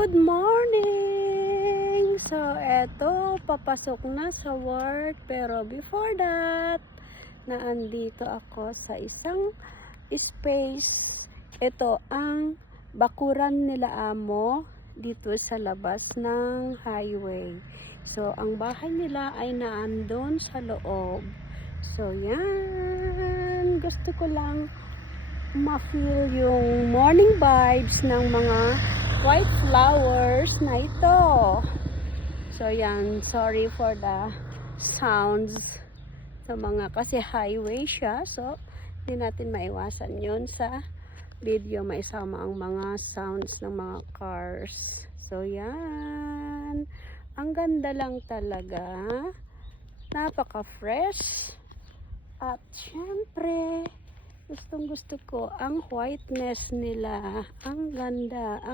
Good morning! So, eto, papasok na sa work. Pero before that, naandito ako sa isang space. Ito ang bakuran nila amo dito sa labas ng highway. So, ang bahay nila ay naandun sa loob. So, yan. Gusto ko lang ma-feel yung morning vibes ng mga white flowers na ito. So yan, sorry for the sounds sa mga, kasi highway siya, so hindi natin maiwasan yun sa video, maisama ang mga sounds ng mga cars. So yan, ang ganda lang talaga, napaka fresh, at syempre gustong gusto ko ang whiteness nila, ang ganda, ang